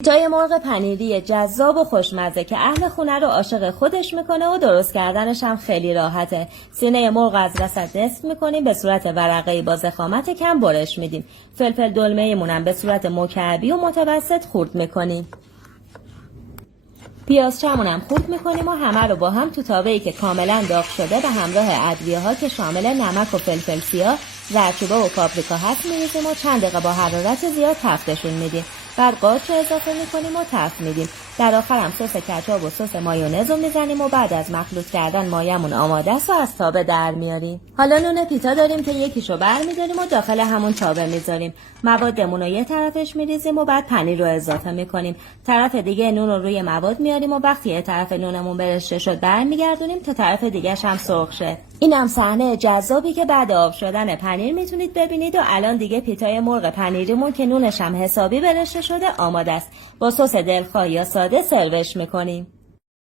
پیتای مرغ پنیری جذاب و خوشمزه که اهل خونه رو عاشق خودش میکنه و درست کردنش هم خیلی راحته. سینه مرغ از وسط نصف میکنیم، به صورت ورقه‌ای با ضخامت کم برش میدیم. فلفل دلمه‌مون هم به صورت مکعبی و متوسط خورد میکنیم. پیازچمون هم خورد میکنیم و همه رو با هم تو تابه‌ای که کاملا داغ شده به همراه ادویه‌ها که شامل نمک و فلفل سیاه، زردچوبه و پاپریکا هست میریزیم و چند دقیقه با حرارت زیاد تفتشون میدیم. بعد قارچ رو اضافه میکنیم و تفت میدیم. در آخر هم سس کچاپ و سس مایونز رو میزنیم و بعد از مخلوط کردن مایمون آماده است و از تابه در میاریم. حالا نون پیتا داریم که یکیشو برمیداریم و داخل همون تابه میذاریم. موادمون رو یه طرفش میریزیم و بعد پنیر رو اضافه میکنیم. طرف دیگه نون رو روی مواد میاریم و وقتی یه طرف نونمون برشته شد برمیگردونیم تا طرف دیگه‌ش هم سرخ شه. اینم صحنه جذابی که بعد آب شدن پنیر میتونید ببینید. و الان دیگه پیتای مرغ پنیریمون که نونش هم حسابی برشته شده آماده است. با سس دلخواه یا ساده سروش میکنیم.